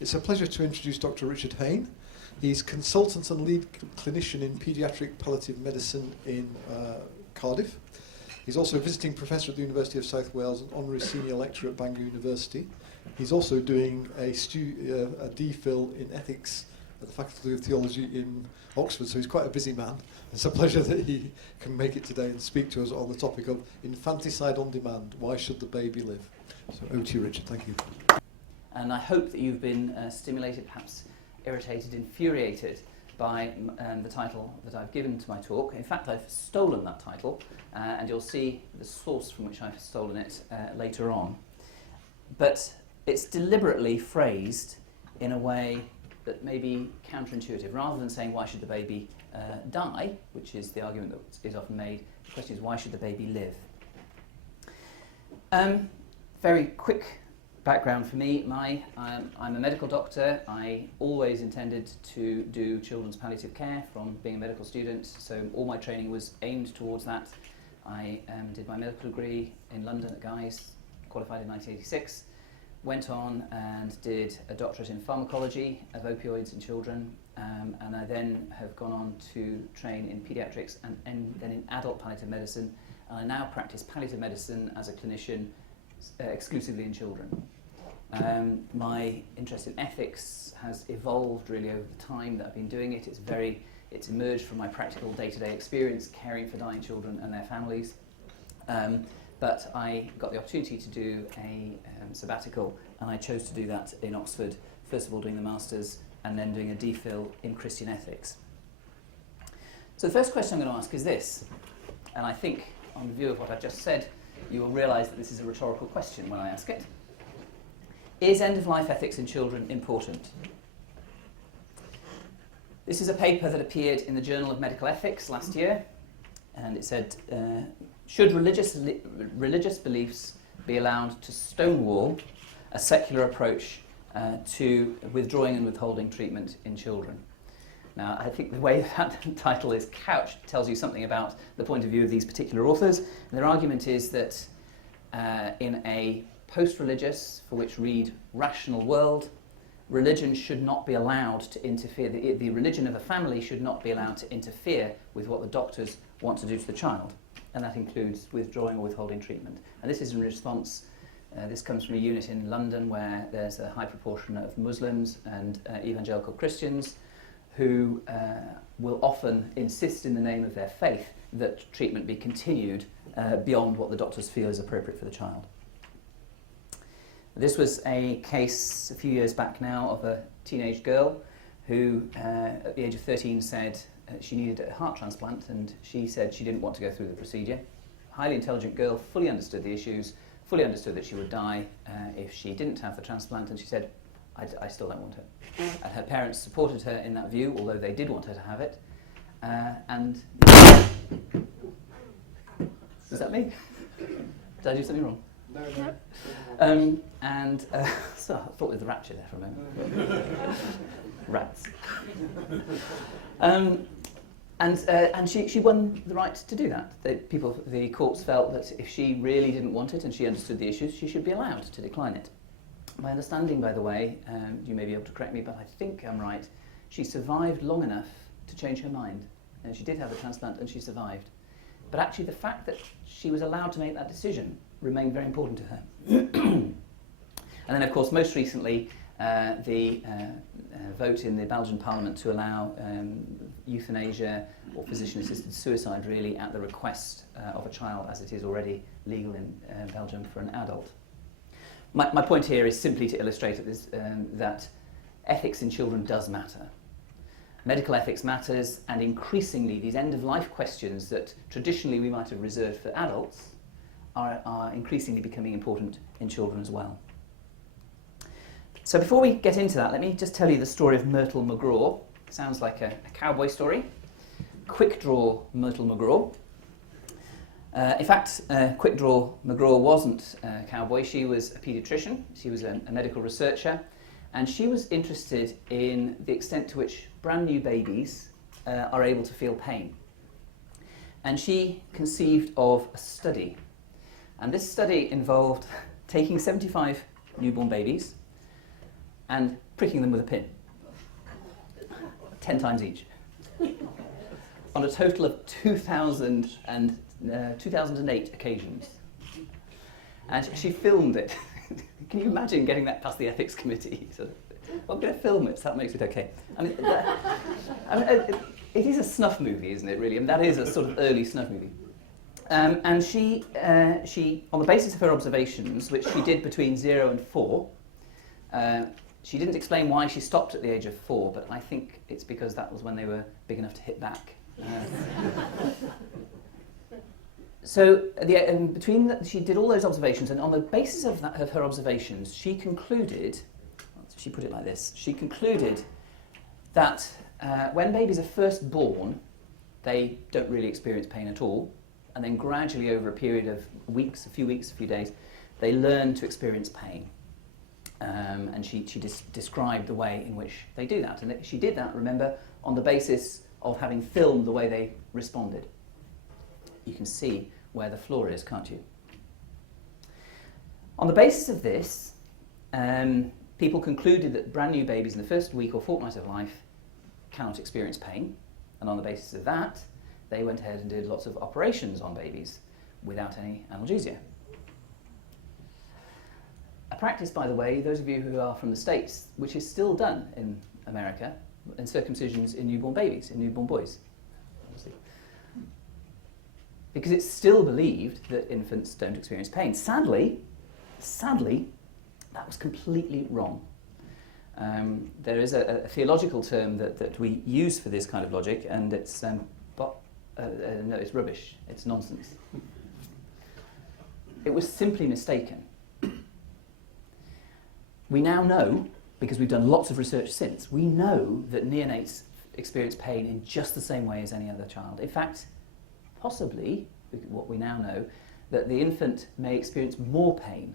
It's a pleasure to introduce Dr Richard Hain. He's consultant and lead clinician in paediatric palliative medicine in Cardiff. He's also a visiting professor at the University of South Wales and honorary senior lecturer at Bangor University. He's also doing a DPhil in ethics at the Faculty of Theology in Oxford, so he's quite a busy man. It's a pleasure that he can make it today and speak to us on the topic of infanticide on demand. Why should the baby live? So over to you, Richard. Thank you. And I hope that you've been stimulated, perhaps irritated, infuriated by the title that I've given to my talk. In fact, I've stolen that title, and you'll see the source from which I've stolen it later on. But it's deliberately phrased in a way that may be counterintuitive. Rather than saying, why should the baby die, which is the argument that is often made, the question is, why should the baby live? Very quick background for me. I'm a medical doctor. I always intended to do children's palliative care from being a medical student, so all my training was aimed towards that. I did my medical degree in London at Guy's, qualified in 1986, went on and did a doctorate in pharmacology of opioids in children, and I then have gone on to train in paediatrics and then in adult palliative medicine, and I now practice palliative medicine as a clinician exclusively in children. My interest in ethics has evolved really over the time that I've been doing it. It's emerged from my practical day-to-day experience caring for dying children and their families. But I got the opportunity to do a sabbatical, and I chose to do that in Oxford, first of all doing the Masters and then doing a DPhil in Christian ethics. So the first question I'm going to ask is this, and I think on view of what I've just said, you will realise that this is a rhetorical question when I ask it. Is end-of-life ethics in children important? This is a paper that appeared in the Journal of Medical Ethics last year, and it said, should religious beliefs be allowed to stonewall a secular approach to withdrawing and withholding treatment in children? Now, I think the way that title is couched tells you something about the point of view of these particular authors. And their argument is that in a post-religious, for which read rational world, religion should not be allowed to interfere. The religion of a family should not be allowed to interfere with what the doctors want to do to the child. And that includes withdrawing or withholding treatment. And this is in response, this comes from a unit in London where there's a high proportion of Muslims and evangelical Christians who will often insist in the name of their faith that treatment be continued beyond what the doctors feel is appropriate for the child. This was a case a few years back now of a teenage girl who at the age of 13 said she needed a heart transplant, and she said she didn't want to go through the procedure. Highly intelligent girl, fully understood the issues, fully understood that she would die if she didn't have the transplant, and she said, I still don't want it. And her parents supported her in that view, although they did want her to have it. And is that me? Did I do something wrong? No. So I thought with the rapture there for a moment. Rats. And she won the right to do that. The courts felt that if she really didn't want it and she understood the issues, she should be allowed to decline it. My understanding, by the way, you may be able to correct me, but I think I'm right, she survived long enough to change her mind. And she did have a transplant and she survived. But actually the fact that she was allowed to make that decision remained very important to her. And then, of course, most recently, the vote in the Belgian Parliament to allow euthanasia or physician-assisted suicide really at the request of a child, as it is already legal in Belgium for an adult. My point here is simply to illustrate that ethics in children does matter. Medical ethics matters, and increasingly these end-of-life questions that traditionally we might have reserved for adults are increasingly becoming important in children as well. So before we get into that, let me just tell you the story of Myrtle McGraw. Sounds like a cowboy story. Quick Draw Myrtle McGraw. In fact, Quick Draw McGraw wasn't a cowboy. She was a paediatrician. She was a medical researcher. And she was interested in the extent to which brand new babies are able to feel pain. And she conceived of a study. And this study involved taking 75 newborn babies, and pricking them with a pin. 10 times each. On a total of 2008 occasions. And she filmed it. Can you imagine getting that past the ethics committee? So, I'm going to film it, so that makes it okay. It is a snuff movie, isn't it, really? And that is a sort of early snuff movie. And she, on the basis of her observations, which she did between 0 and 4, she didn't explain why she stopped at the age of 4, but I think it's because that was when they were big enough to hit back. So she did all those observations, and on the basis of her observations, she concluded, she put it like this, she concluded that when babies are first born, they don't really experience pain at all, and then gradually over a period of weeks, a few days, they learn to experience pain. And she described the way in which they do that. And she did that, remember, on the basis of having filmed the way they responded. You can see where the flaw is, can't you? On the basis of this, people concluded that brand new babies in the first week or fortnight of life cannot experience pain. And on the basis of that, they went ahead and did lots of operations on babies without any analgesia. A practice, by the way, those of you who are from the States, which is still done in America, in circumcisions in newborn babies, in newborn boys. Obviously. Because it's still believed that infants don't experience pain. Sadly, that was completely wrong. There is a theological term that we use for this kind of logic, and it's no, it's rubbish. It's nonsense. It was simply mistaken. We now know, because we've done lots of research since, we know that neonates experience pain in just the same way as any other child. In fact, possibly, what we now know, that the infant may experience more pain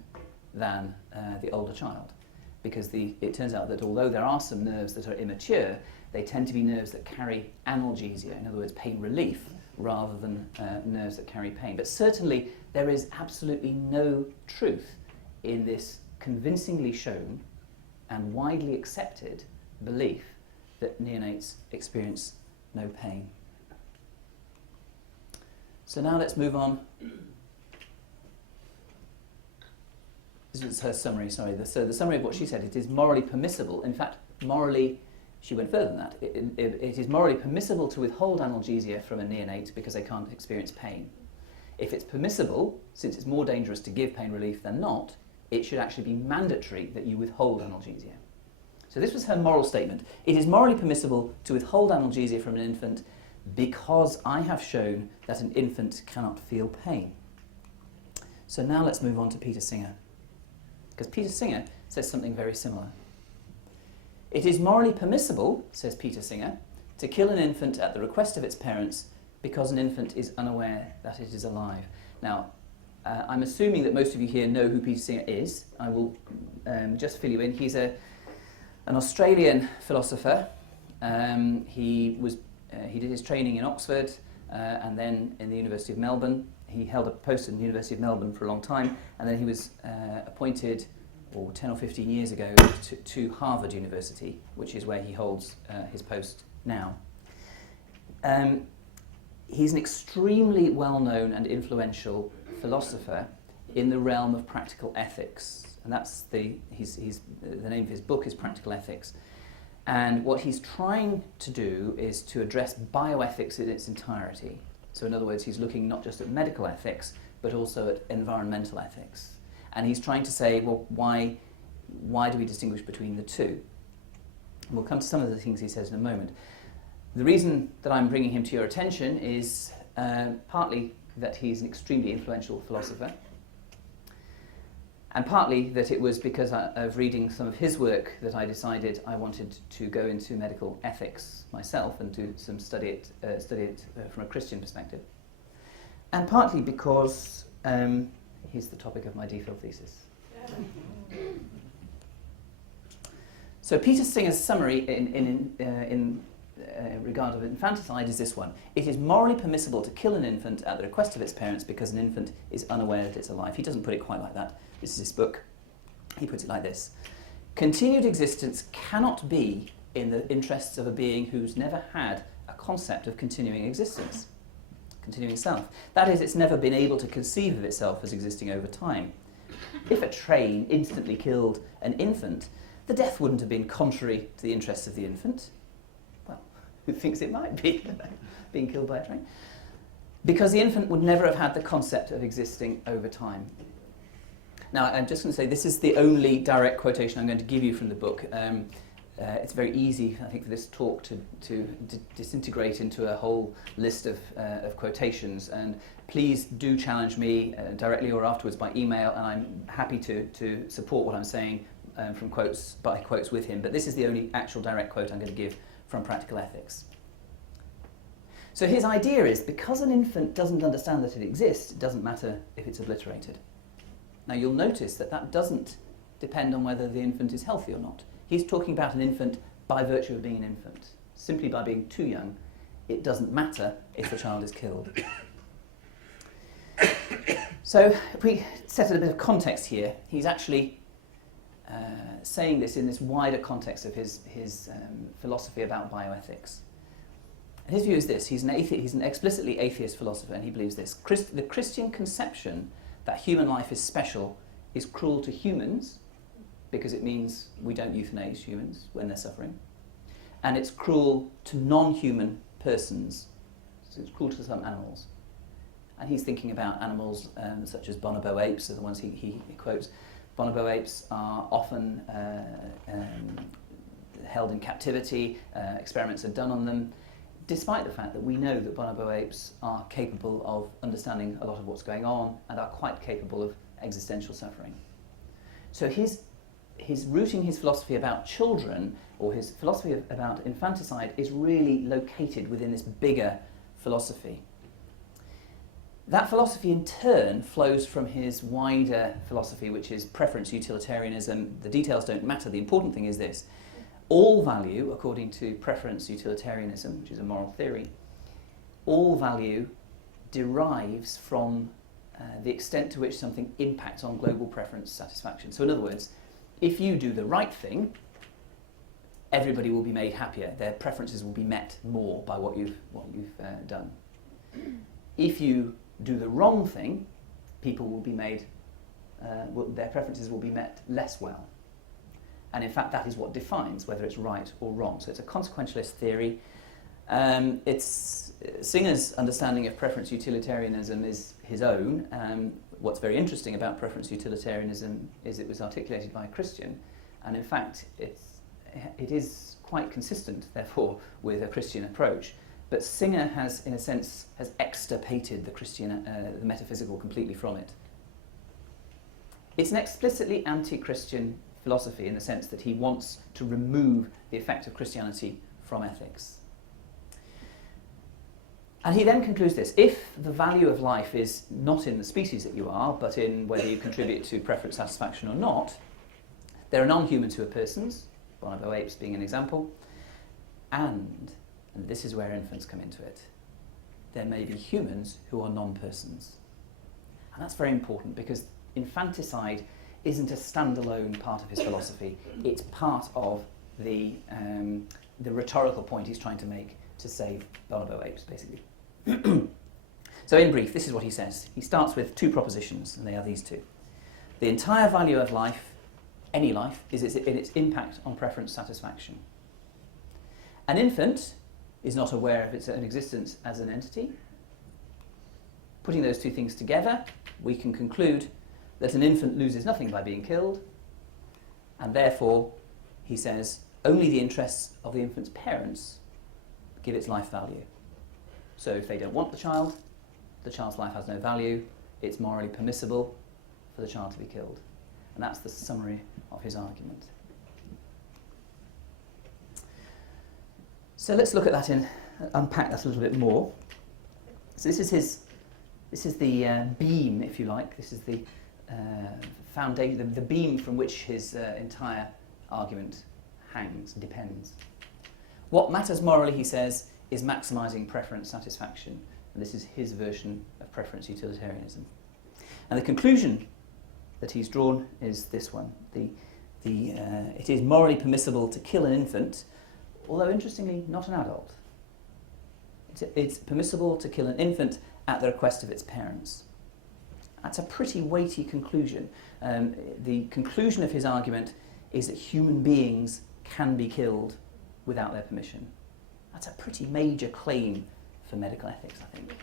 than the older child. Because it turns out that although there are some nerves that are immature, they tend to be nerves that carry analgesia, in other words, pain relief, rather than nerves that carry pain. But certainly, there is absolutely no truth in this convincingly shown and widely accepted belief that neonates experience no pain. So now let's move on. This is her summary, sorry. So the summary of what she said, it is morally permissible, in fact, morally, she went further than that. It is morally permissible to withhold analgesia from a neonate because they can't experience pain. If it's permissible, since it's more dangerous to give pain relief than not, it should actually be mandatory that you withhold analgesia. So this was her moral statement. It is morally permissible to withhold analgesia from an infant because I have shown that an infant cannot feel pain. So now let's move on to Peter Singer. Because Peter Singer says something very similar. It is morally permissible, says Peter Singer, to kill an infant at the request of its parents because an infant is unaware that it is alive. Now, I'm assuming that most of you here know who Peter Singer is. I will just fill you in. He's an Australian philosopher. He did his training in Oxford and then in the University of Melbourne. He held a post in the University of Melbourne for a long time, and then he was appointed 10 or 15 years ago to Harvard University, which is where he holds his post now. He's an extremely well-known and influential philosopher in the realm of practical ethics, and that's the name of his book is Practical Ethics. And what he's trying to do is to address bioethics in its entirety. So in other words, he's looking not just at medical ethics, but also at environmental ethics. And he's trying to say, well, why do we distinguish between the two? And we'll come to some of the things he says in a moment. The reason that I'm bringing him to your attention is partly that he's an extremely influential philosopher, and partly that it was because of reading some of his work that I decided I wanted to go into medical ethics myself and do some study it from a Christian perspective, and partly because he's the topic of my DPhil thesis. So Peter Singer's summary in regard of infanticide is this one. It is morally permissible to kill an infant at the request of its parents because an infant is unaware that it's alive. He doesn't put it quite like that. This is his book. He puts it like this. Continued existence cannot be in the interests of a being who's never had a concept of continuing existence, continuing self. That is, it's never been able to conceive of itself as existing over time. If a train instantly killed an infant, the death wouldn't have been contrary to the interests of the infant. Well, who thinks it might be, being killed by a train? Because the infant would never have had the concept of existing over time. Now, I'm just going to say this is the only direct quotation I'm going to give you from the book. It's very easy, I think, for this talk to disintegrate into a whole list of quotations, and please do challenge me directly or afterwards by email, and I'm happy to support what I'm saying from quotes with him. But this is the only actual direct quote I'm going to give from Practical Ethics. So his idea is, because an infant doesn't understand that it exists, it doesn't matter if it's obliterated. Now you'll notice that that doesn't depend on whether the infant is healthy or not. He's talking about an infant by virtue of being an infant. Simply by being too young, it doesn't matter if the child is killed. So if we set a bit of context here, he's actually saying this in this wider context of his philosophy about bioethics. And his view is this: he's an explicitly atheist philosopher, and he believes this. The Christian conception that human life is special is cruel to humans, because it means we don't euthanize humans when they're suffering. And it's cruel to non-human persons, so it's cruel to some animals. And he's thinking about animals such as bonobo apes, are the ones he quotes. Bonobo apes are often held in captivity, experiments are done on them, despite the fact that we know that bonobo apes are capable of understanding a lot of what's going on and are quite capable of existential suffering. So he's rooting his philosophy about children, or his philosophy about infanticide, is really located within this bigger philosophy. That philosophy in turn flows from his wider philosophy, which is preference utilitarianism. The details don't matter. The important thing is this: all value, according to preference utilitarianism, which is a moral theory, all value derives from the extent to which something impacts on global preference satisfaction. So in other words, if you do the right thing, everybody will be made happier. Their preferences will be met more by what you've done. If you do the wrong thing, people will be made, their preferences will be met less well. And in fact, that is what defines whether it's right or wrong. So it's a consequentialist theory. Singer's understanding of preference utilitarianism is his own. What's very interesting about preference utilitarianism is it was articulated by a Christian, and in fact it is quite consistent, therefore, with a Christian approach. But Singer has, in a sense, has extirpated the Christian, the metaphysical completely from it. It's an explicitly anti-Christian philosophy in the sense that he wants to remove the effect of Christianity from ethics. And he then concludes this: if the value of life is not in the species that you are, but in whether you contribute to preference satisfaction or not, there are non-humans who are persons, bonobo apes being an example, and this is where infants come into it, there may be humans who are non-persons. And that's very important, because infanticide isn't a standalone part of his philosophy. It's part of the rhetorical point he's trying to make to save bonobo apes, basically. So in brief, this is what he says. He starts with two propositions, and they are these two. The entire value of life, any life, is in its impact on preference satisfaction. An infant is not aware of its own existence as an entity. Putting those two things together, we can conclude that an infant loses nothing by being killed, and therefore, he says, only the interests of the infant's parents give its life value. So if they don't want the child's life has no value, it's morally permissible for the child to be killed. And that's the summary of his argument. So let's look at that and unpack that a little bit more. So this is the beam, if you like. This is the foundation, the beam from which his entire argument depends. What matters morally, he says, is maximising preference satisfaction. And this is his version of preference utilitarianism. And the conclusion that he's drawn is this one. The it is morally permissible to kill an infant, although interestingly not an adult. It's permissible to kill an infant at the request of its parents. That's a pretty weighty conclusion. The conclusion of his argument is that human beings can be killed without their permission. That's a pretty major claim for medical ethics, I think.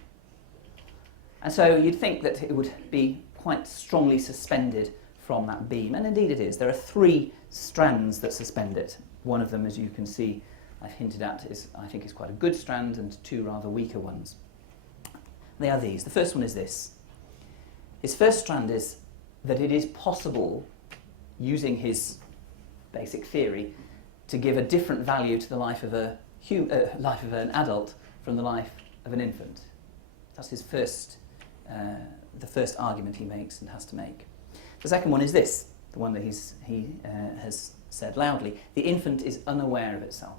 And so you'd think that it would be quite strongly suspended from that beam, and indeed it is. There are 3 strands that suspend it. One of them, as you can see, I've hinted at, I think is quite a good strand, and 2 rather weaker ones. They are these. The first one is this. His first strand is that it is possible, using his basic theory, to give a different value to the life of an adult from the life of an infant. That's his first, the first argument he makes and has to make. The second one is this, the one that he has said loudly. The infant is unaware of itself.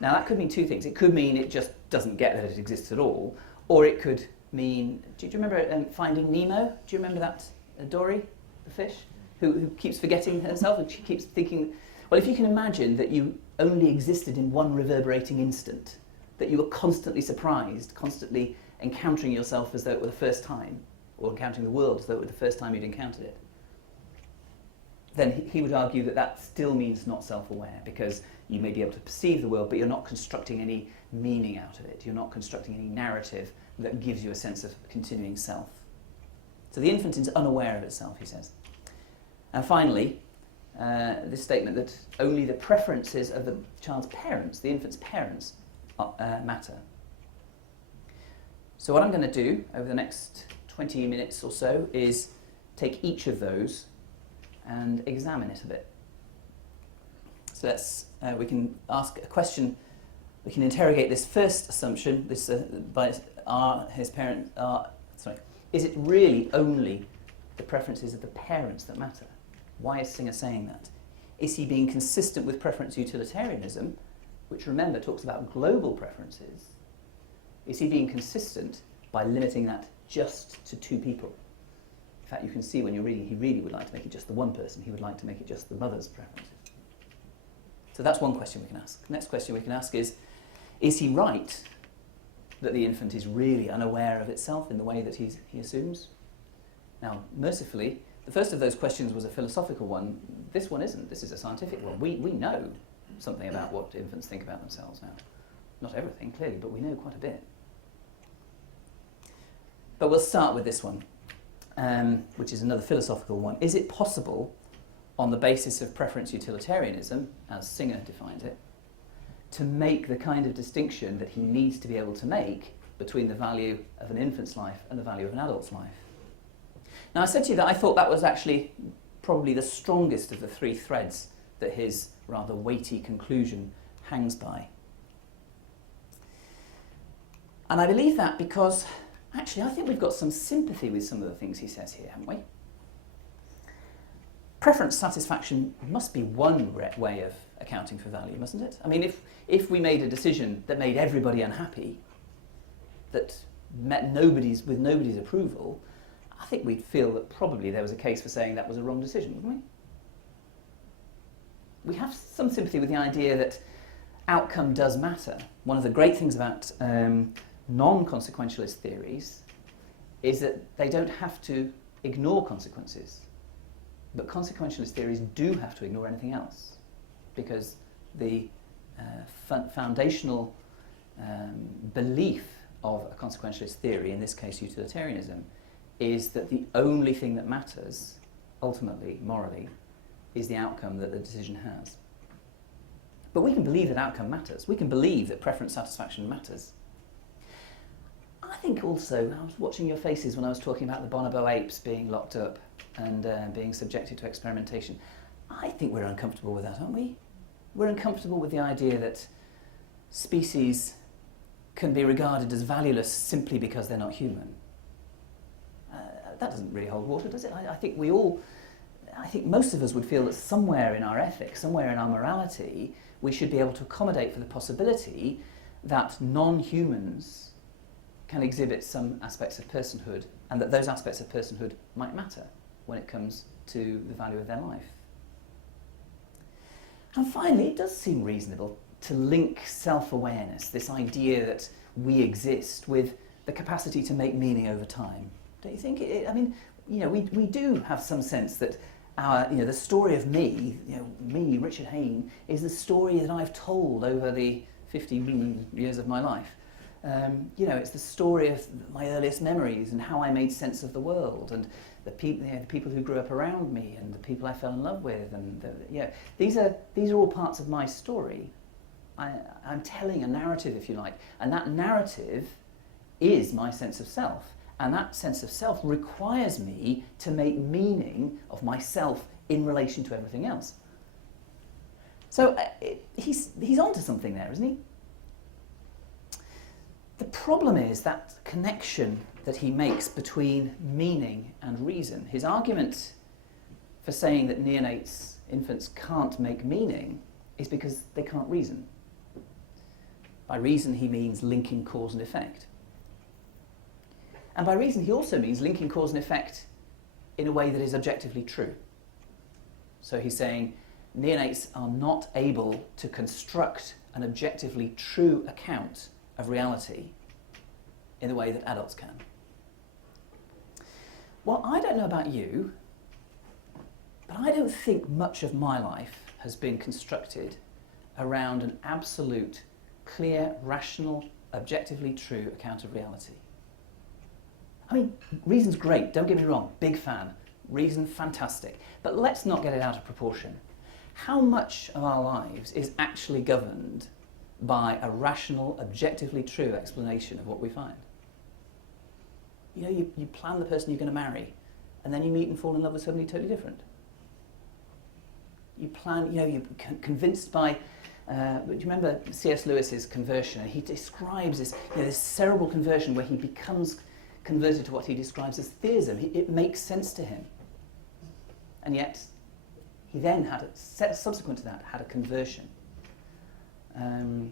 Now that could mean 2 things. It could mean it just doesn't get that it exists at all, or it could mean, do you remember Finding Nemo? Do you remember that Dory, the fish, who keeps forgetting herself and she keeps thinking, well, if you can imagine that you only existed in one reverberating instant, that you were constantly surprised, constantly encountering yourself as though it were the first time, or encountering the world as though it were the first time you'd encountered it, then he would argue that that still means not self-aware, because you may be able to perceive the world, but you're not constructing any meaning out of it. You're not constructing any narrative that gives you a sense of continuing self. So the infant is unaware of itself, he says. And finally, this statement that only the preferences of the child's parents, the infant's parents, matter. So what I'm going to do over the next 20 minutes or so is take each of those and examine it a bit. So we can ask a question, we can interrogate this first assumption, this is it really only the preferences of the parents that matter? Why is Singer saying that? Is he being consistent with preference utilitarianism, which, remember, talks about global preferences? Is he being consistent by limiting that just to 2 people? In fact, you can see when you're reading, he really would like to make it just the one person. He would like to make it just the mother's preferences. So that's one question we can ask. The next question we can ask is he right that the infant is really unaware of itself in the way that he assumes? Now, mercifully, the first of those questions was a philosophical one. This one isn't. This is a scientific one. We know something about what infants think about themselves now. Not everything, clearly, but we know quite a bit. But we'll start with this one, which is another philosophical one. Is it possible, on the basis of preference utilitarianism, as Singer defined it, to make the kind of distinction that he needs to be able to make between the value of an infant's life and the value of an adult's life? Now, I said to you that I thought that was actually probably the strongest of the 3 threads that his rather weighty conclusion hangs by. And I believe that because, actually, I think we've got some sympathy with some of the things he says here, haven't we? Preference satisfaction must be one way of accounting for value, mustn't it? I mean, if we made a decision that made everybody unhappy, that met nobody's approval, I think we'd feel that probably there was a case for saying that was a wrong decision, wouldn't we? We have some sympathy with the idea that outcome does matter. One of the great things about non-consequentialist theories is that they don't have to ignore consequences. But consequentialist theories do have to ignore anything else, because the foundational belief of a consequentialist theory, in this case utilitarianism, is that the only thing that matters, ultimately, morally, is the outcome that the decision has. But we can believe that outcome matters. We can believe that preference satisfaction matters. I think also, I was watching your faces when I was talking about the bonobo apes being locked up and being subjected to experimentation. I think we're uncomfortable with that, aren't we? We're uncomfortable with the idea that species can be regarded as valueless simply because they're not human. That doesn't really hold water, does it? I think most of us would feel that somewhere in our ethics, somewhere in our morality, we should be able to accommodate for the possibility that non-humans can exhibit some aspects of personhood, and that those aspects of personhood might matter. when it comes to the value of their life. And finally, it does seem reasonable to link self-awareness, this idea that we exist, with the capacity to make meaning over time. Don't you think? I mean, we do have some sense that the story of me, me, Richard Hain, is the story that I've told over the 50 years of my life. It's the story of my earliest memories and how I made sense of the world, and the people who grew up around me, and the people I fell in love with, and these are all parts of my story. I'm telling a narrative, if you like, and that narrative is my sense of self. And that sense of self requires me to make meaning of myself in relation to everything else. So he's onto something there, isn't he? The problem is that connection that he makes between meaning and reason. His argument for saying that neonates, infants, can't make meaning is because they can't reason. By reason, he means linking cause and effect. And by reason, he also means linking cause and effect in a way that is objectively true. So he's saying neonates are not able to construct an objectively true account of reality in the way that adults can. Well, I don't know about you, but I don't think much of my life has been constructed around an absolute, clear, rational, objectively true account of reality. I mean, reason's great, don't get me wrong, big fan. Reason, fantastic. But let's not get it out of proportion. How much of our lives is actually governed by a rational, objectively true explanation of what we find? You plan the person you're going to marry, and then you meet and fall in love with somebody totally different. You plan, you're convinced by, do you remember C.S. Lewis's conversion? And he describes this, this cerebral conversion where he becomes converted to what he describes as theism. It makes sense to him. And yet, he then subsequent to that, had a conversion. The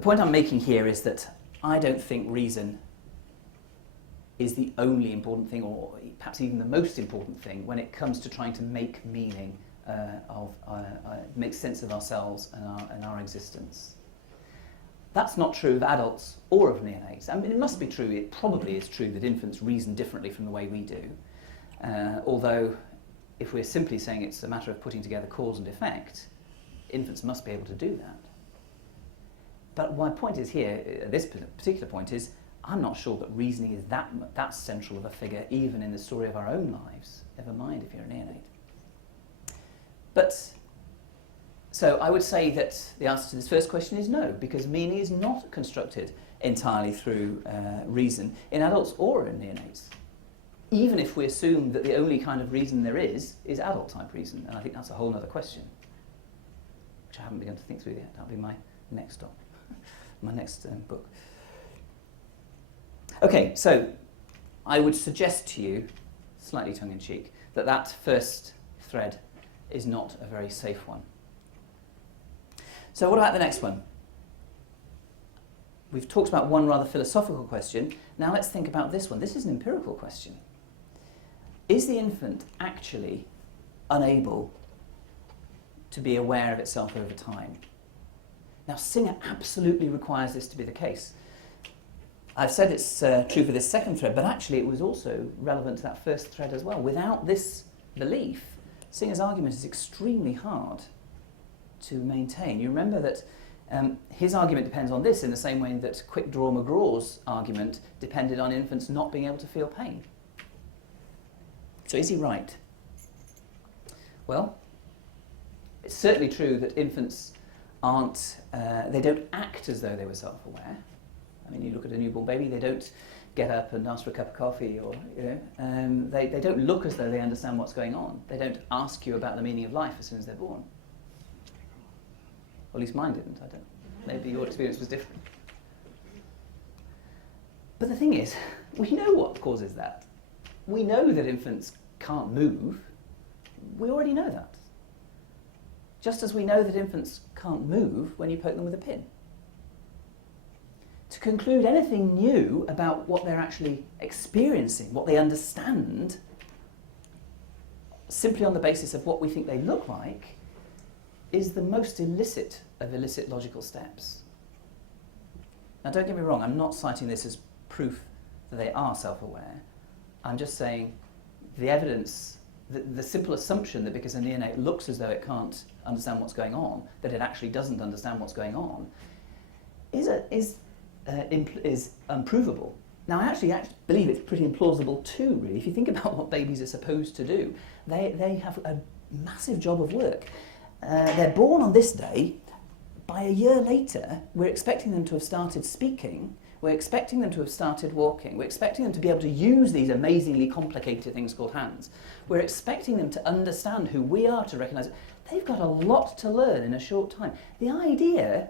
point I'm making here is that I don't think reason is the only important thing, or perhaps even the most important thing, when it comes to trying to make meaning make sense of ourselves and our existence. That's not true of adults or of neonates. I mean, it must be true, it probably is true that infants reason differently from the way we do. Although, if we're simply saying it's a matter of putting together cause and effect, infants must be able to do that. But my point is here, this particular point is, I'm not sure that reasoning is that central of a figure, even in the story of our own lives, never mind if you're a neonate. So I would say that the answer to this first question is no, because meaning is not constructed entirely through reason in adults or in neonates. Even if we assume that the only kind of reason there is adult-type reason, and I think that's a whole other question, which I haven't begun to think through yet. That'll be my next stop, my next book. Okay, so I would suggest to you, slightly tongue-in-cheek, that first thread is not a very safe one. So what about the next one? We've talked about one rather philosophical question. Now let's think about this one. This is an empirical question. Is the infant actually unable to be aware of itself over time? Now, Singer absolutely requires this to be the case. I've said it's true for this second thread, but actually it was also relevant to that first thread as well. Without this belief, Singer's argument is extremely hard to maintain. You remember that his argument depends on this in the same way that Quick Draw McGraw's argument depended on infants not being able to feel pain. So is he right? Well, it's certainly true that infants they don't act as though they were self-aware. I mean, you look at a newborn baby, they don't get up and ask for a cup of coffee, or they don't look as though they understand what's going on. They don't ask you about the meaning of life as soon as they're born. Or at least mine didn't, I don't know. Maybe your experience was different. But the thing is, we know what causes that. We know that infants can't move. We already know that. Just as we know that infants can't move when you poke them with a pin. to conclude anything new about what they're actually experiencing, what they understand, simply on the basis of what we think they look like, is the most illicit of illicit logical steps. Now, don't get me wrong, I'm not citing this as proof that they are self-aware. I'm just saying the evidence, the simple assumption that because a neonate looks as though it can't understand what's going on, that it actually doesn't understand what's going on, is unprovable. Now, I actually believe it's pretty implausible too, really. If you think about what babies are supposed to do, they have a massive job of work. They're born on this day. By a year later, we're expecting them to have started speaking. We're expecting them to have started walking. We're expecting them to be able to use these amazingly complicated things called hands. We're expecting them to understand who we are, to recognise it. They've got a lot to learn in a short time. The idea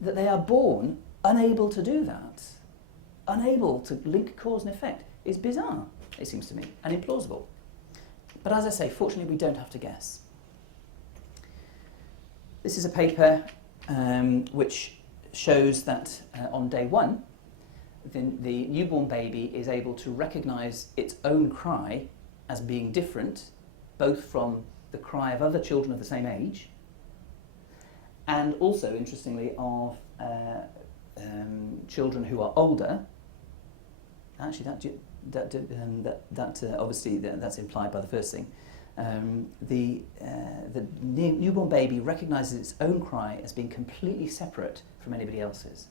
that they are born unable to do that, unable to link cause and effect, is bizarre, it seems to me, and implausible. But as I say, fortunately, we don't have to guess. This is a paper which shows that on day one, the newborn baby is able to recognise its own cry as being different, both from the cry of other children of the same age, and also, interestingly, of children who are older. Actually, obviously that's implied by the first thing. The newborn baby recognises its own cry as being completely separate from anybody else's.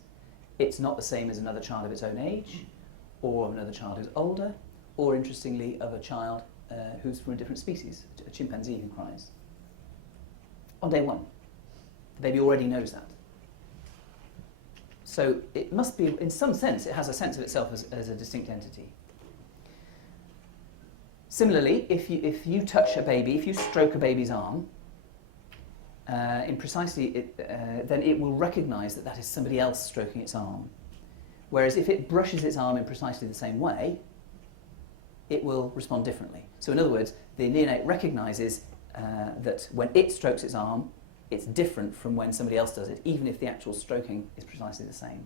It's not the same as another child of its own age, or another child who's older, or, interestingly, of a child who's from a different species, a chimpanzee who cries. On day one, the baby already knows that. So it must be, in some sense, it has a sense of itself as a distinct entity. Similarly, if you touch a baby, if you stroke a baby's arm, then it will recognise that is somebody else stroking its arm. Whereas if it brushes its arm in precisely the same way, it will respond differently. So in other words, the neonate recognises that when it strokes its arm, it's different from when somebody else does it, even if the actual stroking is precisely the same.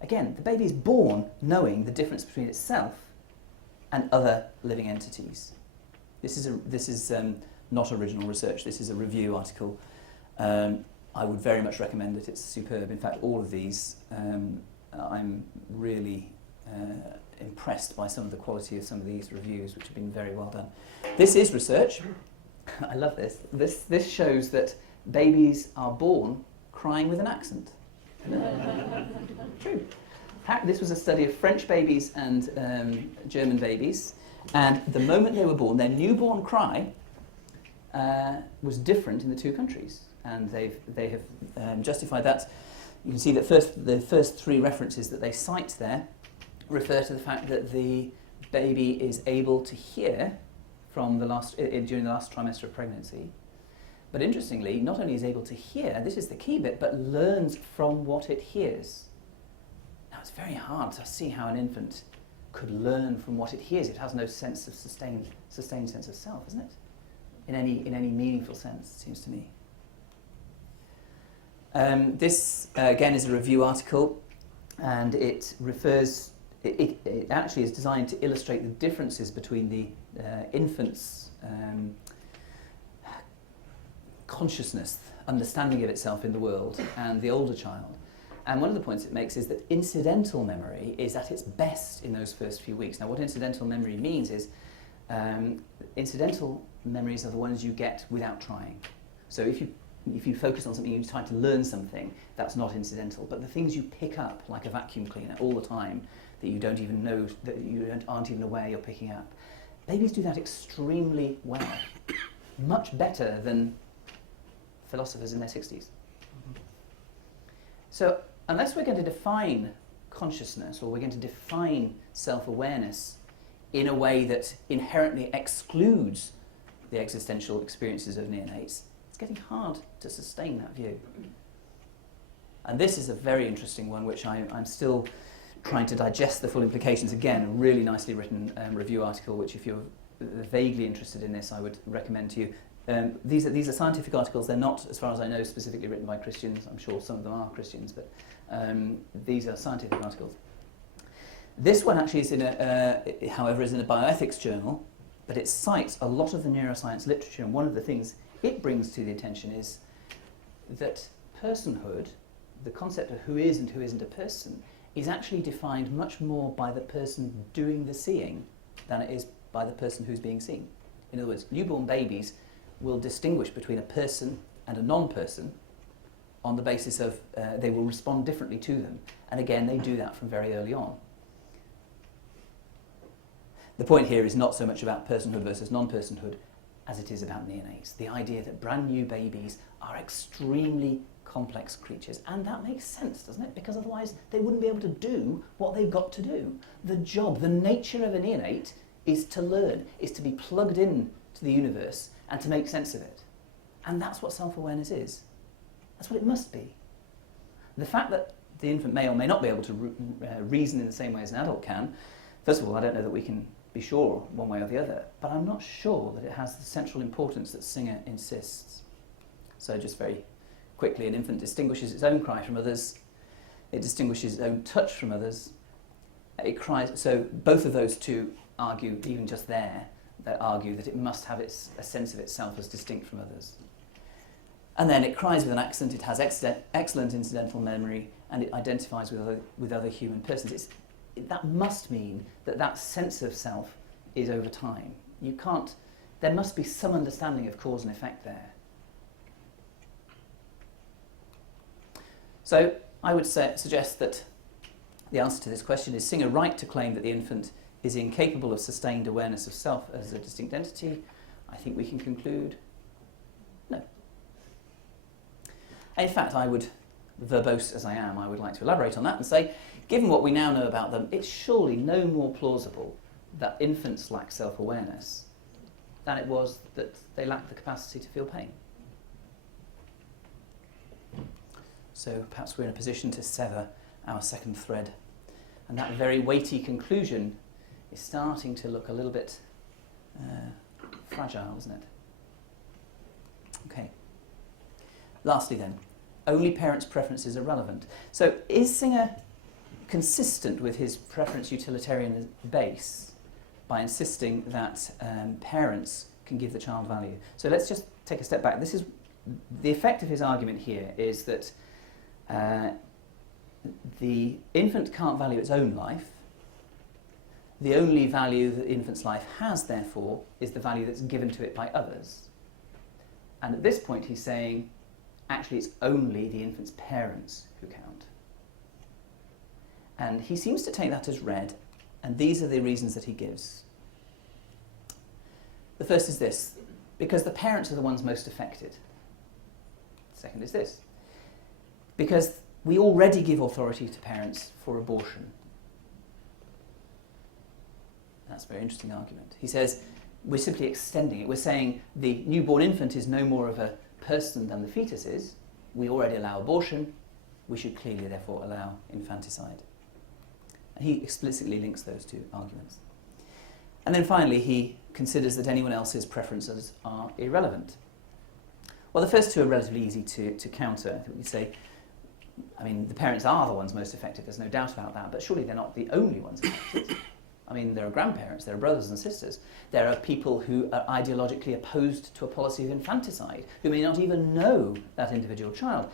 Again, the baby is born knowing the difference between itself and other living entities. This is not original research. This is a review article. I would very much recommend it. It's superb. In fact, all of these, I'm really impressed by some of the quality of some of these reviews, which have been very well done. This is research. I love this. This shows that babies are born crying with an accent. True. This was a study of French babies and German babies, and the moment they were born, their newborn cry was different in the two countries, and they have justified that. You can see that the first three references that they cite there refer to the fact that the baby is able to hear from during the last trimester of pregnancy. But interestingly, not only is able to hear, this is the key bit, but learns from what it hears. Now, it's very hard to see how an infant could learn from what it hears. It has no sense of sustained sense of self, isn't it? In any meaningful sense, it seems to me. This, again, is a review article, and it actually is designed to illustrate the differences between the infant's consciousness, understanding of itself in the world, and the older child. And one of the points it makes is that incidental memory is at its best in those first few weeks. Now, what incidental memory means is incidental memories are the ones you get without trying. So if you focus on something, you try to learn something, that's not incidental. But the things you pick up, like a vacuum cleaner, all the time, that you don't even know, that aren't even aware you're picking up, babies do that extremely well, much better than philosophers in their 60s. So unless we're going to define consciousness, or we're going to define self-awareness in a way that inherently excludes the existential experiences of neonates, it's getting hard to sustain that view. And this is a very interesting one, which I'm still trying to digest the full implications. Again, a really nicely written review article, which if you're vaguely interested in this, I would recommend to you. these are scientific articles. They're not, as far as I know, specifically written by Christians. I'm sure some of them are Christians, but these are scientific articles. This one actually is however, is in a bioethics journal, but it cites a lot of the neuroscience literature, and one of the things it brings to the attention is that personhood, the concept of who is and who isn't a person, is actually defined much more by the person doing the seeing than it is by the person who's being seen. In other words, newborn babies will distinguish between a person and a non-person on the basis of they will respond differently to them. And again, they do that from very early on. The point here is not so much about personhood versus non-personhood as it is about neonates. The idea that brand new babies are extremely complex creatures, and that makes sense, doesn't it? Because otherwise they wouldn't be able to do what they've got to do. The job, the nature of a neonate is to learn, is to be plugged in to the universe and to make sense of it. And that's what self-awareness is. That's what it must be. The fact that the infant may or may not be able to reason in the same way as an adult can, first of all, I don't know that we can be sure one way or the other, but I'm not sure that it has the central importance that Singer insists. So just very quickly, an infant distinguishes its own cry from others, it distinguishes its own touch from others, it cries. So both of those two argue, even just there, they argue that it must have a sense of itself as distinct from others. And then it cries with an accent, it has excellent incidental memory, and it identifies with other human persons. That must mean that that sense of self is over time. There must be some understanding of cause and effect there. So I would suggest that the answer to this question is Singer right to claim that the infant is incapable of sustained awareness of self as a distinct entity? I think we can conclude no. In fact, I would, verbose as I am, I would like to elaborate on that and say, given what we now know about them, it's surely no more plausible that infants lack self-awareness than it was that they lack the capacity to feel pain. So perhaps we're in a position to sever our second thread. And that very weighty conclusion is starting to look a little bit fragile, isn't it? Okay. Lastly then, only parents' preferences are relevant. So is Singer consistent with his preference utilitarian base by insisting that parents can give the child value? So let's just take a step back. This is the effect of his argument here is that the infant can't value its own life. The only value that the infant's life has, therefore, is the value that's given to it by others. And at this point he's saying, actually it's only the infant's parents who count. And he seems to take that as read, and these are the reasons that he gives. The first is this, because the parents are the ones most affected. The second is this, because we already give authority to parents for abortion. That's a very interesting argument. He says, we're simply extending it. We're saying the newborn infant is no more of a person than the fetus is. We already allow abortion. We should clearly, therefore, allow infanticide. And he explicitly links those two arguments. And then finally, he considers that anyone else's preferences are irrelevant. Well, the first two are relatively easy to counter. We say, I mean, the parents are the ones most affected, there's no doubt about that, but surely they're not the only ones affected. I mean, there are grandparents, there are brothers and sisters, there are people who are ideologically opposed to a policy of infanticide, who may not even know that individual child,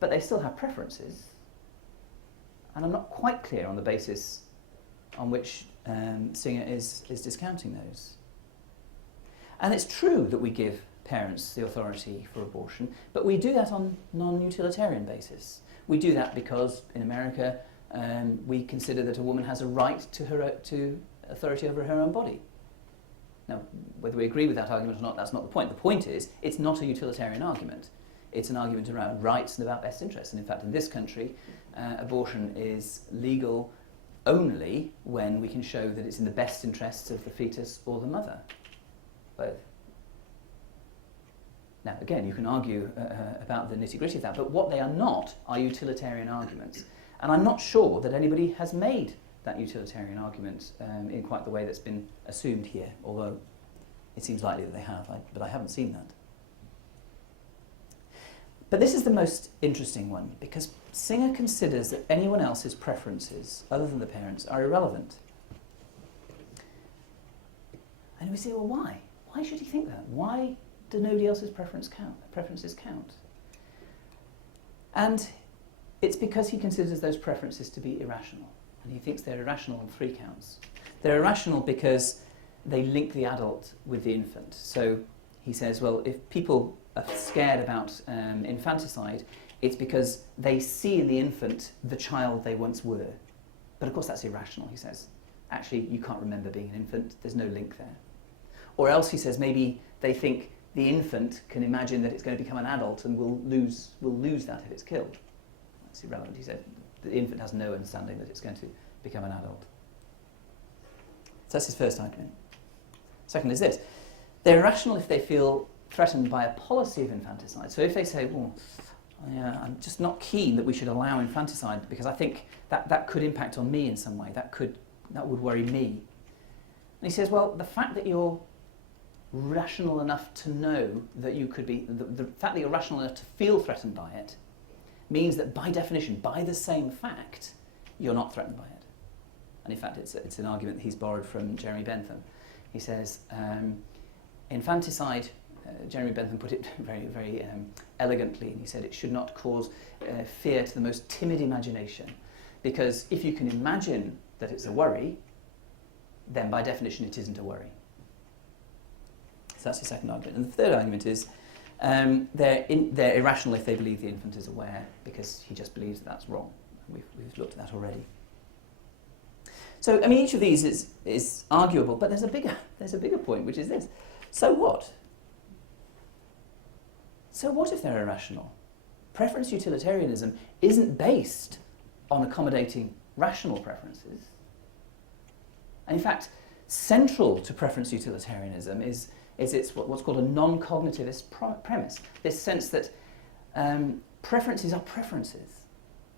but they still have preferences. And I'm not quite clear on the basis on which Singer is discounting those. And it's true that we give parents the authority for abortion, but we do that on non-utilitarian basis. We do that because in America we consider that a woman has a right to authority over her own body. Now, whether we agree with that argument or not, that's not the point. The point is, it's not a utilitarian argument. It's an argument around rights and about best interests. And in fact, in this country, abortion is legal only when we can show that it's in the best interests of the fetus or the mother. Both. Now, again, you can argue about the nitty-gritty of that, but what they are not are utilitarian arguments. And I'm not sure that anybody has made that utilitarian argument in quite the way that's been assumed here, although it seems likely that they have, but I haven't seen that. But this is the most interesting one, because Singer considers that anyone else's preferences, other than the parents, are irrelevant. And we say, well, why? Why should he think that? Why do nobody else's preferences count? And it's because he considers those preferences to be irrational. And he thinks they're irrational on 3 counts. They're irrational because they link the adult with the infant. So he says, well, if people are scared about infanticide, it's because they see in the infant the child they once were. But of course that's irrational, he says. Actually, you can't remember being an infant. There's no link there. Or else, he says, maybe they think the infant can imagine that it's going to become an adult and will lose that if it's killed. That's irrelevant. He said the infant has no understanding that it's going to become an adult. So that's his first argument. Second is this. They're irrational if they feel threatened by a policy of infanticide. So if they say, well, I'm just not keen that we should allow infanticide because I think that could impact on me in some way, that would worry me. And he says, well, the fact that you're rational enough to know that you could be, the fact that you're rational enough to feel threatened by it means that by definition, by the same fact, you're not threatened by it. And in fact, it's an argument that he's borrowed from Jeremy Bentham. He says, infanticide, Jeremy Bentham put it very, very elegantly, and he said it should not cause fear to the most timid imagination, because if you can imagine that it's a worry, then by definition it isn't a worry. So that's the second argument. And the third argument is they're irrational if they believe the infant is aware, because he just believes that that's wrong. We've looked at that already. So, I mean, each of these is arguable, but there's a bigger point, which is this. So what? So what if they're irrational? Preference utilitarianism isn't based on accommodating rational preferences. And in fact, central to preference utilitarianism is it's what's called a non-cognitivist premise, this sense that preferences are preferences.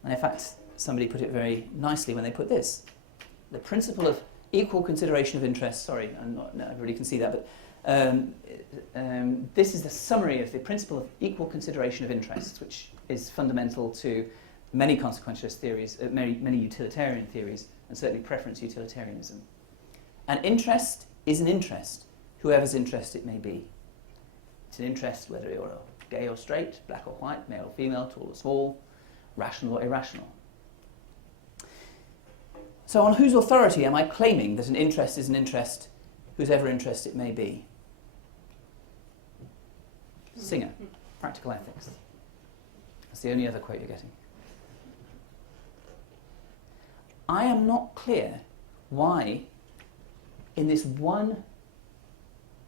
And in fact, somebody put it very nicely when they put this. The principle of equal consideration of interests, sorry, not everybody can see that, but this is the summary of the principle of equal consideration of interests, which is fundamental to many consequentialist theories, many utilitarian theories, and certainly preference utilitarianism. An interest is an interest, whoever's interest it may be. It's an interest whether you're gay or straight, black or white, male or female, tall or small, rational or irrational. So on whose authority am I claiming that an interest is an interest, whosever interest it may be? Singer, Practical Ethics. That's the only other quote you're getting. I am not clear why, in this one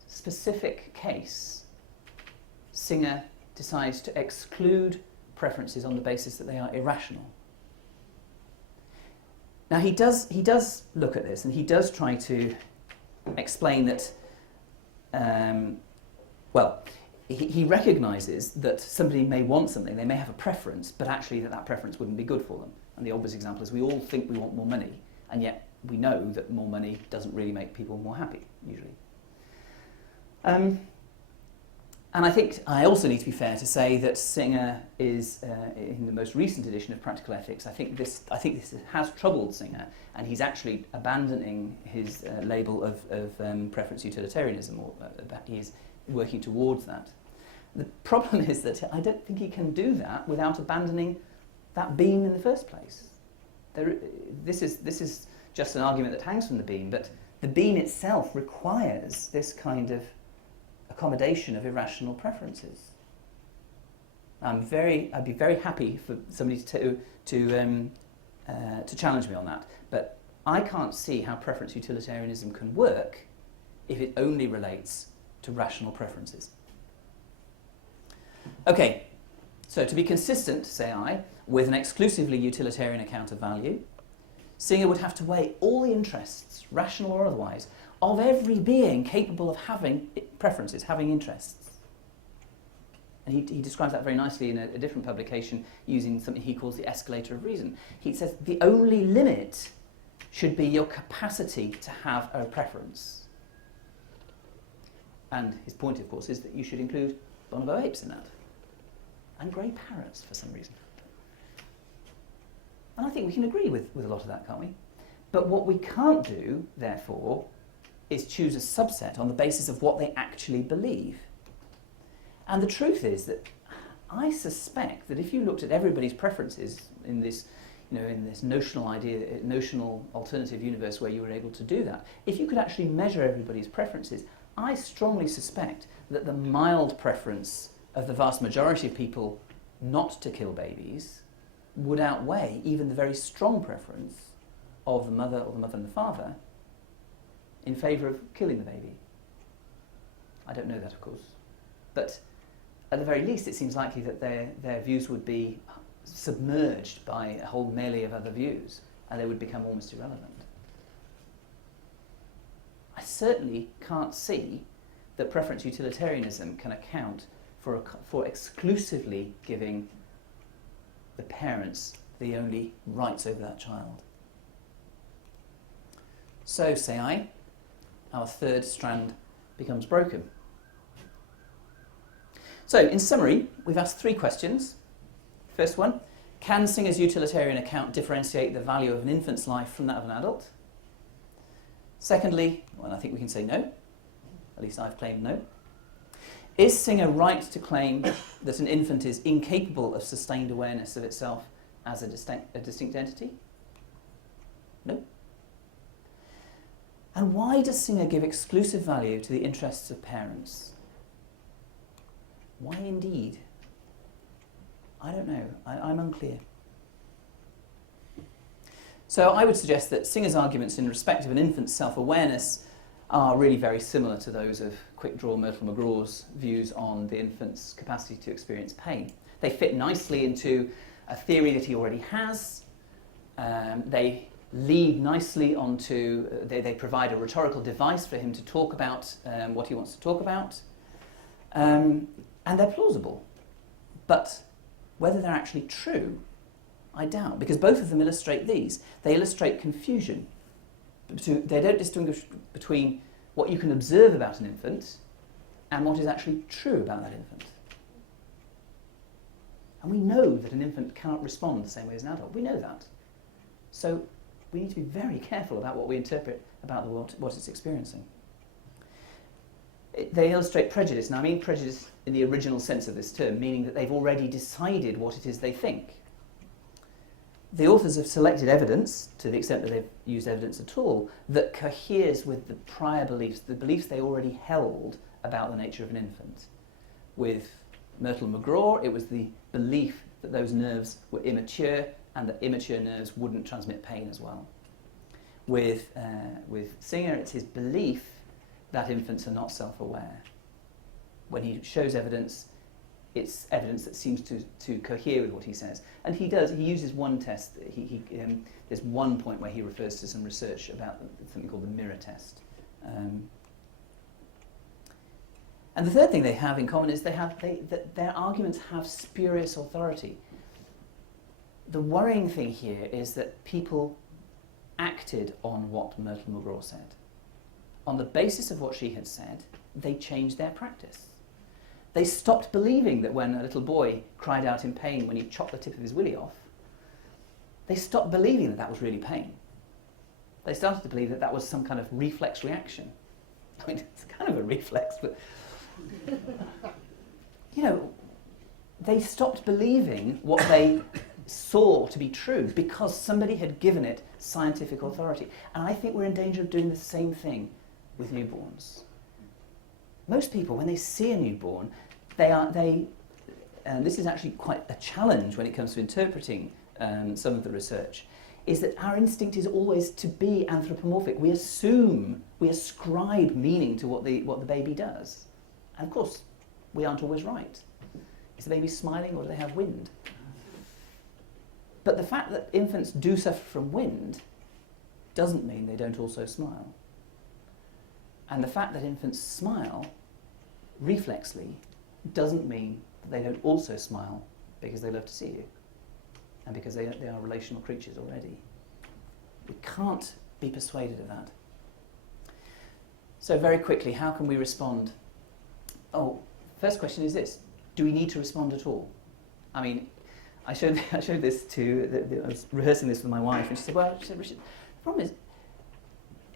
specific case, Singer decides to exclude preferences on the basis that they are irrational. Now he does look at this, and he does try to explain that, he recognises that somebody may want something, they may have a preference, but actually that preference wouldn't be good for them. And the obvious example is we all think we want more money, and yet we know that more money doesn't really make people more happy, usually. And I think I also need to be fair to say that Singer is, in the most recent edition of Practical Ethics, I think this has troubled Singer, and he's actually abandoning his label of preference utilitarianism, or he's working towards that. The problem is that I don't think he can do that without abandoning that beam in the first place. This is just an argument that hangs from the beam, but the beam itself requires this kind of accommodation of irrational preferences. I'd be very happy for somebody to challenge me on that, but I can't see how preference utilitarianism can work if it only relates to rational preferences. Okay, so to be consistent, say I, with an exclusively utilitarian account of value, Singer would have to weigh all the interests, rational or otherwise, of every being capable of having preferences, having interests. And he describes that very nicely in a different publication using something he calls the escalator of reason. He says the only limit should be your capacity to have a preference. And his point, of course, is that you should include bonobo apes in that. and grey parrots for some reason. And I think we can agree with a lot of that, can't we? But what we can't do, therefore, is choose a subset on the basis of what they actually believe. And the truth is that I suspect that if you looked at everybody's preferences in this, in this notional alternative universe where you were able to do that, if you could actually measure everybody's preferences, I strongly suspect that the mild preference of the vast majority of people not to kill babies would outweigh even the very strong preference of the mother or the mother and the father in favour of killing the baby. I don't know that, of course. But at the very least, it seems likely that their views would be submerged by a whole melee of other views, and they would become almost irrelevant. I certainly can't see that preference utilitarianism can account for exclusively giving the parents the only rights over that child. So, say I, our third strand becomes broken. So, in summary, we've asked 3 questions. First one, can Singer's utilitarian account differentiate the value of an infant's life from that of an adult? Secondly, well, I think we can say no. At least I've claimed no. Is Singer right to claim that an infant is incapable of sustained awareness of itself as a distinct entity? No. And why does Singer give exclusive value to the interests of parents? Why indeed? I don't know. I'm unclear. So I would suggest that Singer's arguments in respect of an infant's self-awareness are really very similar to those of quick-draw Myrtle-McGraw's views on the infant's capacity to experience pain. They fit nicely into a theory that he already has. They lead nicely onto, they provide a rhetorical device for him to talk about what he wants to talk about. And they're plausible. But whether they're actually true, I doubt, because both of them illustrate these. They illustrate confusion. They don't distinguish between what you can observe about an infant and what is actually true about that infant. And we know that an infant cannot respond the same way as an adult. We know that. So we need to be very careful about what we interpret about the world, what it's experiencing. They illustrate prejudice. Now, I mean prejudice in the original sense of this term, meaning that they've already decided what it is they think. The authors have selected evidence, to the extent that they've used evidence at all, that coheres with the prior beliefs, the beliefs they already held about the nature of an infant. With Myrtle-McGraw, it was the belief that those nerves were immature and that immature nerves wouldn't transmit pain as well. With Singer, it's his belief that infants are not self-aware. When he shows evidence, it's evidence that seems to cohere with what he says. And he uses one test. There's one point where he refers to some research about something called the mirror test. And the third thing they have in common is that their arguments have spurious authority. The worrying thing here is that people acted on what Myrtle-McGraw said. On the basis of what she had said, they changed their practice. They stopped believing that when a little boy cried out in pain when he chopped the tip of his willy off, they stopped believing that that was really pain. They started to believe that that was some kind of reflex reaction. I mean, it's kind of a reflex, but they stopped believing what they saw to be true because somebody had given it scientific authority. And I think we're in danger of doing the same thing with newborns. Most people, when they see a newborn, and this is actually quite a challenge when it comes to interpreting some of the research, is that our instinct is always to be anthropomorphic. We ascribe meaning to what the baby does. And of course, we aren't always right. Is the baby smiling or do they have wind? But the fact that infants do suffer from wind doesn't mean they don't also smile. And the fact that infants smile reflexly doesn't mean that they don't also smile because they love to see you and because they are relational creatures already. We can't be persuaded of that. So very quickly, how can we respond? First question is this: do we need to respond at all? I mean, I showed this I was rehearsing this with my wife, and she said, Richard, the problem is,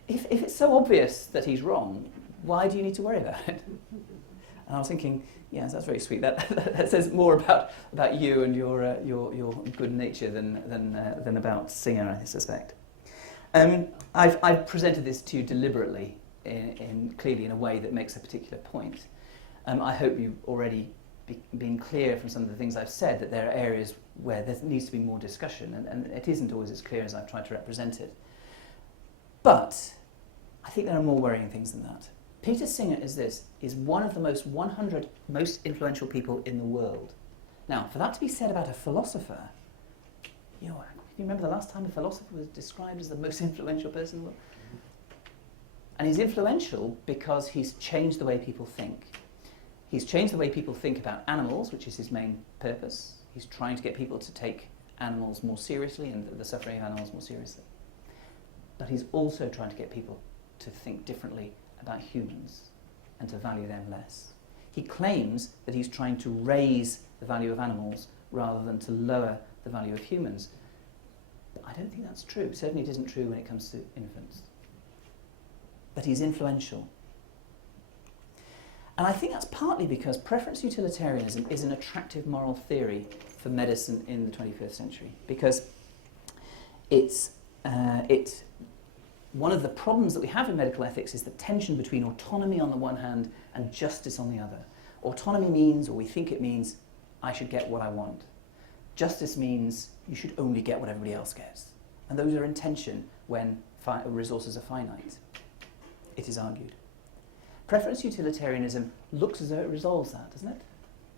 if it's so obvious that he's wrong, why do you need to worry about it? And I was thinking, yes, that's very sweet. That says more about you and your good nature than about Singer, I suspect. I've presented this to you deliberately, clearly in a way that makes a particular point. I hope you've already been clear from some of the things I've said that there are areas where there needs to be more discussion, and it isn't always as clear as I've tried to represent it. But I think there are more worrying things than that. Peter Singer is one of the 100 most influential people in the world. Now, for that to be said about a philosopher, can you remember the last time a philosopher was described as the most influential person in the world? And he's influential because he's changed the way people think. He's changed the way people think about animals, which is his main purpose. He's trying to get people to take animals more seriously and the suffering of animals more seriously. But he's also trying to get people to think differently about humans and to value them less. He claims that he's trying to raise the value of animals rather than to lower the value of humans. But I don't think that's true. Certainly it isn't true when it comes to infants. But he's influential. And I think that's partly because preference utilitarianism is an attractive moral theory for medicine in the 21st century, because it's one of the problems that we have in medical ethics is the tension between autonomy on the one hand and justice on the other. Autonomy means, or we think it means, I should get what I want. Justice means you should only get what everybody else gets. And those are in tension when resources are finite, it is argued. Preference utilitarianism looks as though it resolves that, doesn't it?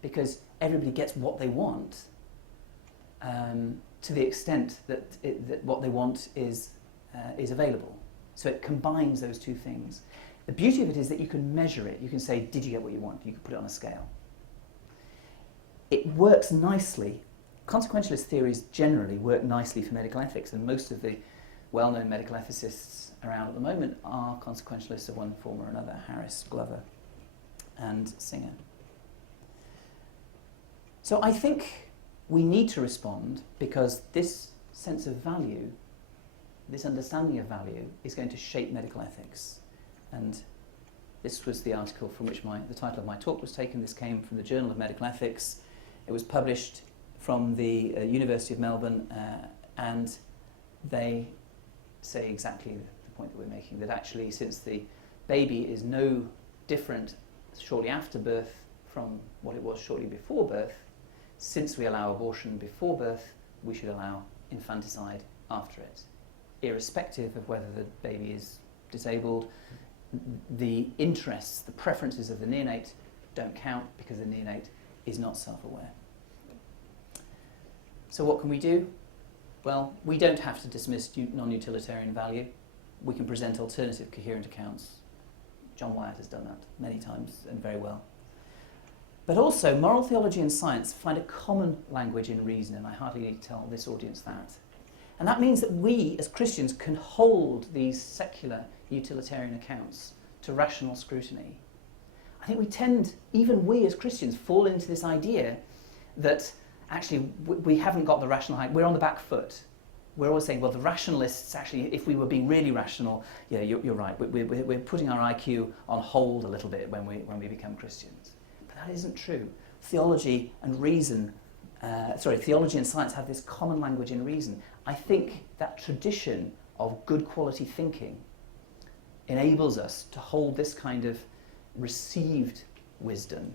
Because everybody gets what they want to the extent that what they want is available. So it combines those two things. The beauty of it is that you can measure it. You can say, did you get what you want? You can put it on a scale. It works nicely. Consequentialist theories generally work nicely for medical ethics, and most of the well-known medical ethicists around at the moment are consequentialists of one form or another: Harris, Glover, and Singer. So I think we need to respond, because this sense of value, this understanding of value, is going to shape medical ethics. And this was the article from which the title of my talk was taken. This came from the Journal of Medical Ethics. It was published from the University of Melbourne, and they say exactly the point that we're making, that actually, since the baby is no different shortly after birth from what it was shortly before birth, since we allow abortion before birth, we should allow infanticide after it. Irrespective of whether the baby is disabled, the interests, the preferences of the neonate don't count, because the neonate is not self-aware. So what can we do? Well, we don't have to dismiss non-utilitarian value. We can present alternative coherent accounts. John Wyatt has done that many times and very well. But also, moral theology and science find a common language in reason, and I hardly need to tell this audience that. And that means that we, as Christians, can hold these secular utilitarian accounts to rational scrutiny. I think we tend, even we as Christians, fall into this idea that actually we haven't got the rational, we're on the back foot. We're always saying, well, the rationalists, actually, if we were being really rational, yeah, you're right, we're putting our IQ on hold a little bit when we become Christians. But that isn't true. Theology and science have this common language in reason. I think that tradition of good quality thinking enables us to hold this kind of received wisdom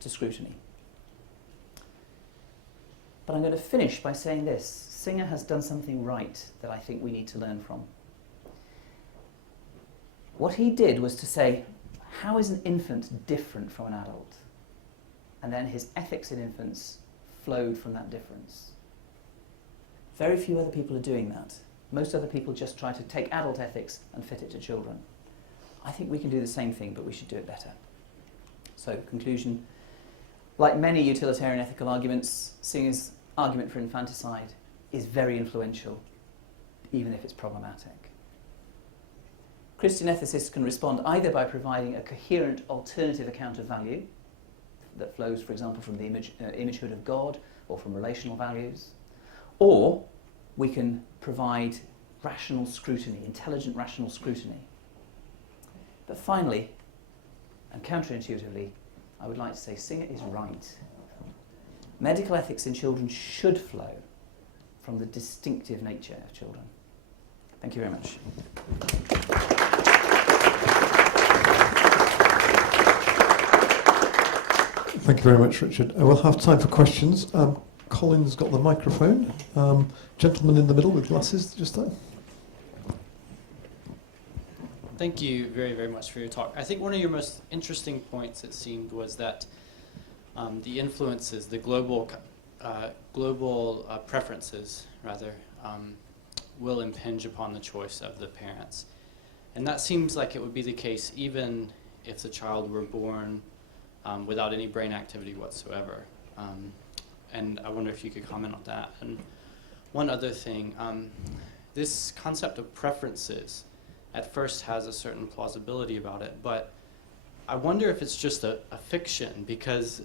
to scrutiny. But I'm going to finish by saying this. Singer has done something right that I think we need to learn from. What he did was to say, how is an infant different from an adult? And then his ethics in infants flowed from that difference. Very few other people are doing that. Most other people just try to take adult ethics and fit it to children. I think we can do the same thing, but we should do it better. So, conclusion. Like many utilitarian ethical arguments, Singer's argument for infanticide is very influential, even if it's problematic. Christian ethicists can respond either by providing a coherent alternative account of value, that flows, for example, from the imagehood of God or from relational values. Or we can provide rational scrutiny, intelligent rational scrutiny. But finally, and counterintuitively, I would like to say Singer is right. Medical ethics in children should flow from the distinctive nature of children. Thank you very much. Thank you very much, Richard. We'll have time for questions. Colin's got the microphone. Gentleman in the middle with glasses, just there. Thank you very, very much for your talk. I think one of your most interesting points, it seemed, was that the influences, the global preferences, rather, will impinge upon the choice of the parents. And that seems like it would be the case even if the child were born without any brain activity whatsoever. And I wonder if you could comment on that. And one other thing, this concept of preferences at first has a certain plausibility about it, but I wonder if it's just a fiction, because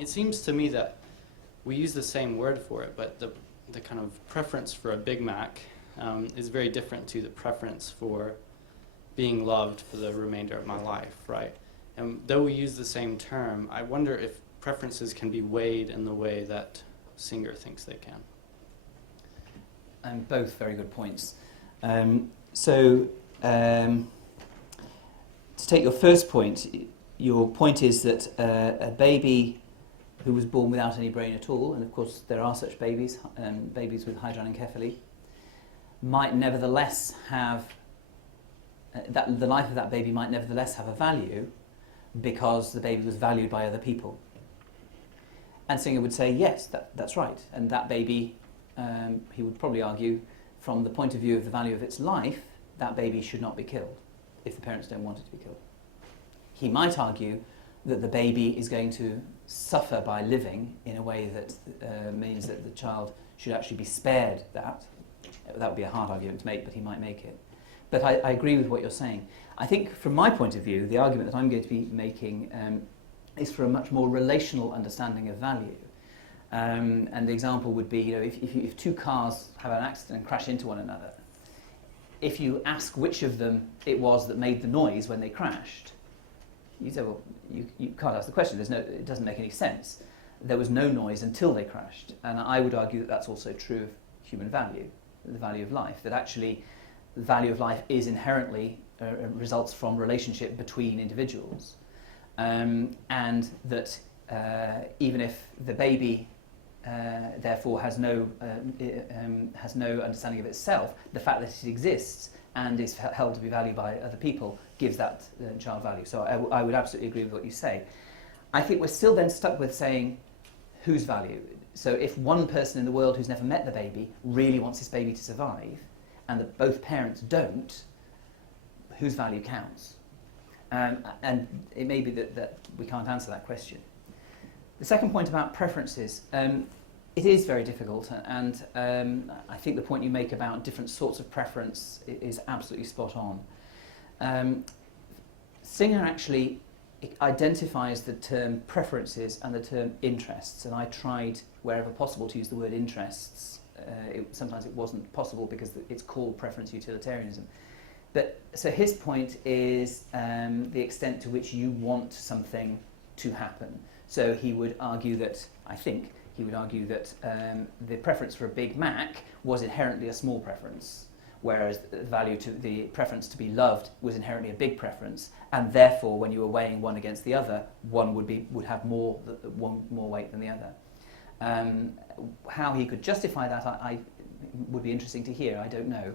it seems to me that we use the same word for it, but the kind of preference for a Big Mac is very different to the preference for being loved for the remainder of my life, right? And though we use the same term, I wonder if preferences can be weighed in the way that Singer thinks they can. And both very good points. To take your first point, your point is that a baby who was born without any brain at all, and of course there are such babies, babies with hydranencephaly, might nevertheless have, the life of that baby might nevertheless have a value because the baby was valued by other people. And Singer would say, yes, that's right. And that baby, he would probably argue, from the point of view of the value of its life, that baby should not be killed if the parents don't want it to be killed. He might argue that the baby is going to suffer by living in a way that means that the child should actually be spared that. That would be a hard argument to make, but he might make it. But I agree with what you're saying. I think from my point of view, the argument that I'm going to be making is for a much more relational understanding of value. And the example would be, if two cars have an accident and crash into one another, if you ask which of them it was that made the noise when they crashed, you say, well, you can't ask the question. It doesn't make any sense. There was no noise until they crashed. And I would argue that that's also true of human value, the value of life, that actually the value of life is inherently results from relationship between individuals. And that even if the baby therefore has no understanding of itself, the fact that it exists and is held to be valued by other people gives that child value. So I would absolutely agree with what you say. I think we're still then stuck with saying whose value. So if one person in the world who's never met the baby really wants this baby to survive, and that both parents don't, whose value counts? And it may be that we can't answer that question. The second point about preferences, it is very difficult, and I think the point you make about different sorts of preference is absolutely spot on. Singer actually identifies the term preferences and the term interests, and I tried wherever possible to use the word interests. Sometimes it wasn't possible because it's called preference utilitarianism. But so his point is the extent to which you want something to happen. So he would argue that, the preference for a Big Mac was inherently a small preference, whereas the preference to be loved was inherently a big preference, and therefore when you were weighing one against the other, one would have more weight than the other. How he could justify that I would be interesting to hear. I don't know.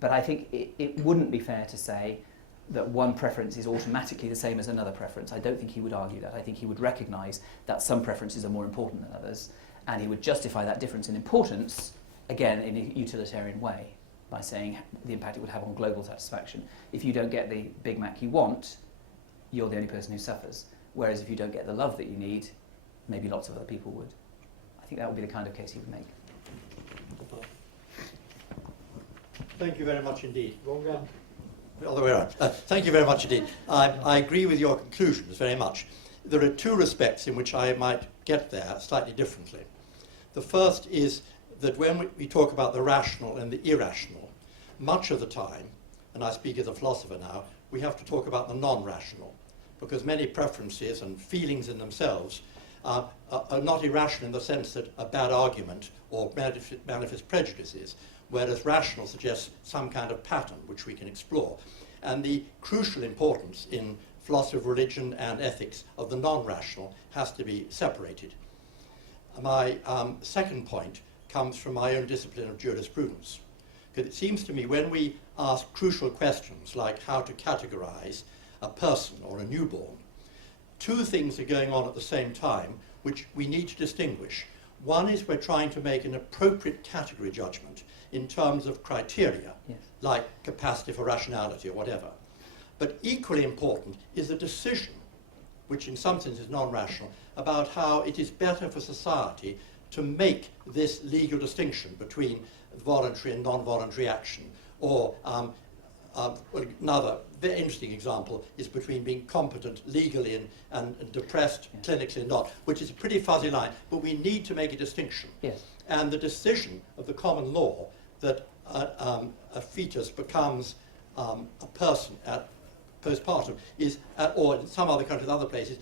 But I think it wouldn't be fair to say that one preference is automatically the same as another preference. I don't think he would argue that. I think he would recognise that some preferences are more important than others, and he would justify that difference in importance, again, in a utilitarian way, by saying the impact it would have on global satisfaction. If you don't get the Big Mac you want, you're the only person who suffers. Whereas if you don't get the love that you need, maybe lots of other people would. I think that would be the kind of case he would make. Thank you very much indeed. The other way around. Thank you very much indeed. I agree with your conclusions very much. there are two respects in which I might get there slightly differently. The first is that when we talk about the rational and the irrational, much of the time, and I speak as a philosopher now, we have to talk about the non-rational, because many preferences and feelings in themselves are not irrational in the sense that a bad argument or manifest prejudices, whereas rational suggests some kind of pattern which we can explore. And the crucial importance in philosophy of religion and ethics of the non-rational has to be separated. My second point comes from my own discipline of jurisprudence. Because it seems to me when we ask crucial questions like how to categorize a person or a newborn, two things are going on at the same time which we need to distinguish. One is we're trying to make an appropriate category judgment in terms of criteria, Yes. like capacity for rationality or whatever. But equally important is a decision, which in some sense is non-rational, about how it is better for society to make this legal distinction between voluntary and non-voluntary action. Or well, another very interesting example is between being competent legally and depressed clinically and not, which is a pretty fuzzy line, but we need to make a distinction. Yes. And the decision of the common law that a fetus becomes a person at postpartum is, or in some other countries, other places,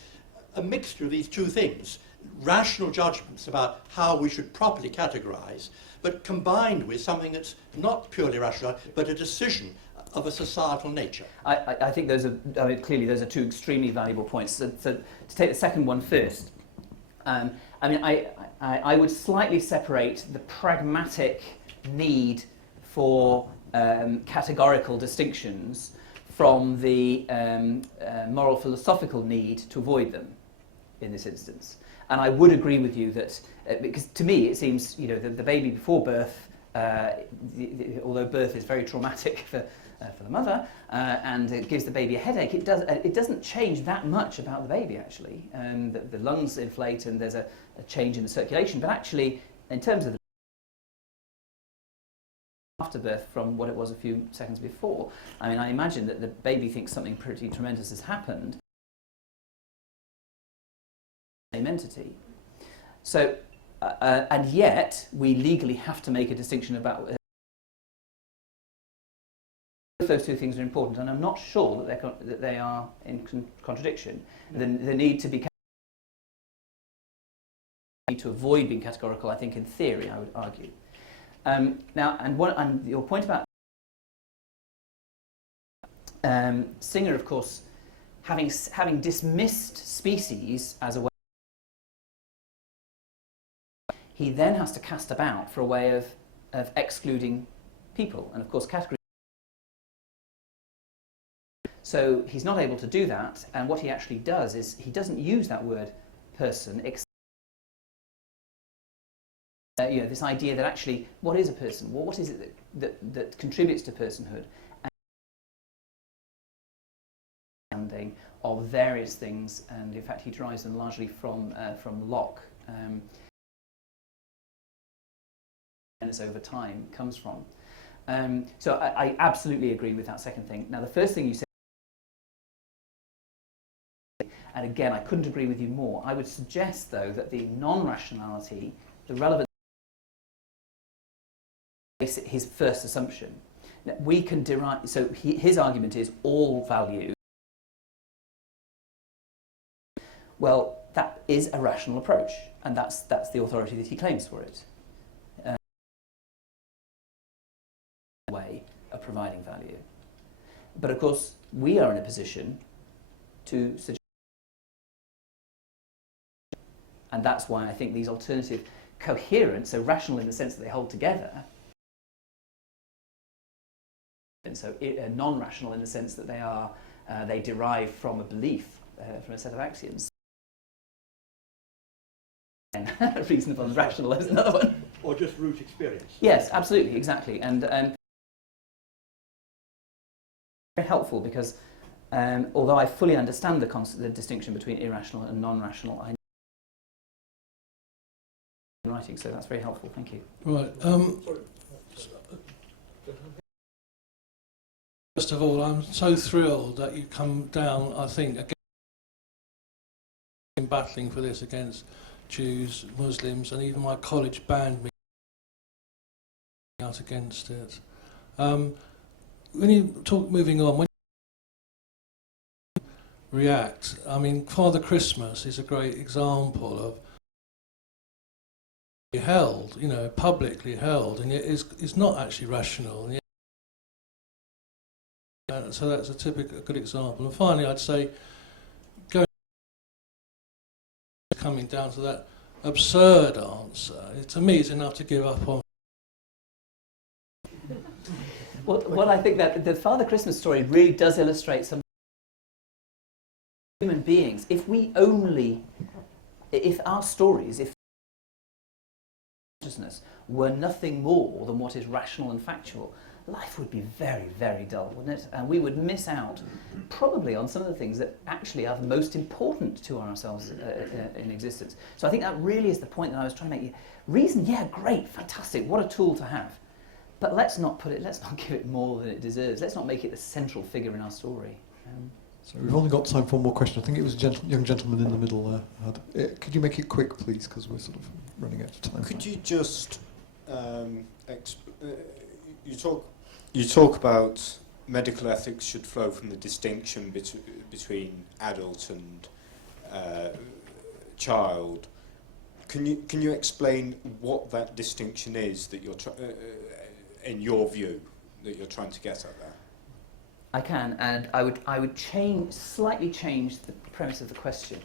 a mixture of these two things. Rational judgments about how we should properly categorize, but combined with something that's not purely rational, but a decision of a societal nature. I think those are, I mean, clearly those are two extremely valuable points. So to take the second one first, I mean, I would slightly separate the pragmatic need for categorical distinctions from the moral philosophical need to avoid them in this instance. And I would agree with you that, because to me it seems, you know, the baby before birth, although birth is very traumatic for the mother, and it gives the baby a headache, it doesn't change that much about the baby actually. The lungs inflate and there's a change in the circulation, but actually in terms of the afterbirth from what it was a few seconds before, I mean, I imagine that the baby thinks something pretty tremendous has happened. Same entity. So, and yet we legally have to make a distinction about both those two things are important, and I'm not sure that they are in contradiction. The need to be to avoid being categorical, I think, in theory, I would argue. Now, and your point about Singer, of course, having dismissed species as a way, he then has to cast about for a way of excluding people, and of course category. So he's not able to do that, and what he actually does is he doesn't use that word person, except you know, this idea that actually, what is a person? Well, what is it that contributes to personhood? And of various things, and in fact he derives them largely from Locke. And it's over time comes from. So I absolutely agree with that second thing. Now the first thing you said, and again I couldn't agree with you more, I would suggest though that the non-rationality, the relevant, is his first assumption. Now, we can derive, so his argument is all value. Well, that is a rational approach, and that's the authority that he claims for it. Way of providing value. But of course, we are in a position to suggest, and that's why I think these alternative coherent, so rational in the sense that they hold together, and so non-rational in the sense that they derive from a belief, from a set of axioms. Reasonable and rational is another one. Or just root experience. Yes, absolutely, exactly, and very helpful because although I fully understand the distinction between irrational and non-rational, I know writing, so that's very helpful. Thank you. Right. First of all, I'm so thrilled that you come down, I think, again. been battling for this against Jews, Muslims, and even my college banned me out against it. When you talk, moving on, when you react, I mean, Father Christmas is a great example of held, you know, publicly held, and yet it's not actually rational. And yet, so that's a good example. And finally, I'd say, coming down to that absurd answer, to me, it's enough to give up on. Well, I think that the Father Christmas story really does illustrate some human beings. If our stories, if consciousness were nothing more than what is rational and factual, life would be very, very dull, wouldn't it? And we would miss out probably on some of the things that actually are the most important to ourselves in existence. So I think that really is the point that I was trying to make. Reason, yeah, great, fantastic, what a tool to have. But let's not give it more than it deserves. Let's not make it the central figure in our story. So we've only got time for one more question. I think it was a young gentleman in the middle there. Could you make it quick, please, because we're sort of running out of time. Could you just you talk about medical ethics should flow from the distinction between adult and child. Can you explain what that distinction is that you're in your view that you're trying to get at there? I can, and I would slightly change the premise of the question.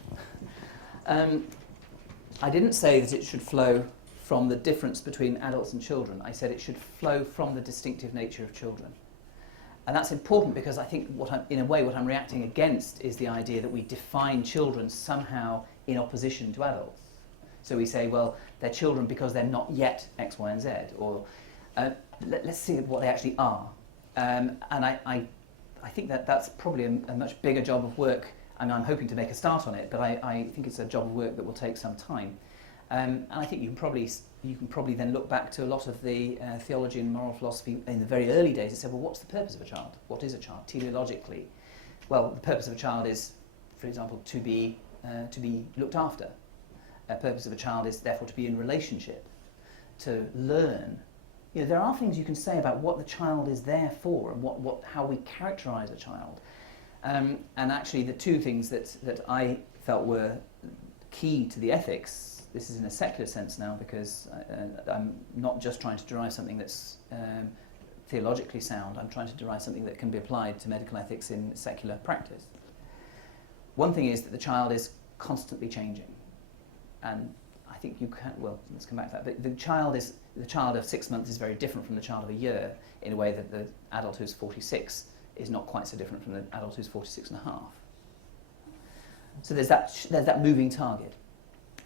I didn't say that it should flow from the difference between adults and children. I said it should flow from the distinctive nature of children. And that's important because I think what I'm reacting against is the idea that we define children somehow in opposition to adults. So we say, well, they're children because they're not yet X, Y, and Z, or let's see what they actually are. And I think that's probably a much bigger job of work, and I'm hoping to make a start on it, but I think it's a job of work that will take some time. And I think you can probably then look back to a lot of the theology and moral philosophy in the very early days and say, well, what's the purpose of a child? What is a child, teleologically? Well, the purpose of a child is, for example, to be looked after. The purpose of a child is therefore to be in relationship, to learn. You know, there are things you can say about what the child is there for and how we characterise a child. And actually the two things that I felt were key to the ethics, this is in a secular sense now because I'm not just trying to derive something that's theologically sound, I'm trying to derive something that can be applied to medical ethics in secular practice. One thing is that the child is constantly changing. And I think you can, well, let's come back to that, but the child of 6 months is very different from the child of a year in a way that the adult who's 46 is not quite so different from the adult who's 46 and a half. So there's that moving target.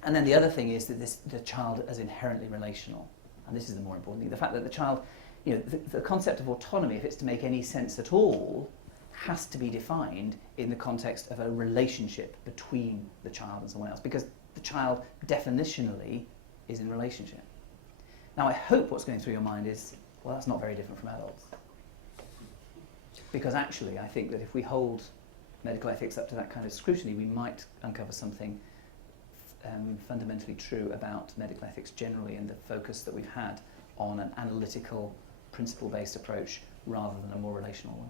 And then the other thing is that the child is inherently relational. And this is the more important thing. The fact that the child, you know, the concept of autonomy, if it's to make any sense at all, has to be defined in the context of a relationship between the child and someone else. Because the child definitionally is in relationship. Now I hope what's going through your mind is, well, that's not very different from adults. Because actually I think that if we hold medical ethics up to that kind of scrutiny, we might uncover something fundamentally true about medical ethics generally and the focus that we've had on an analytical, principle-based approach rather than a more relational one.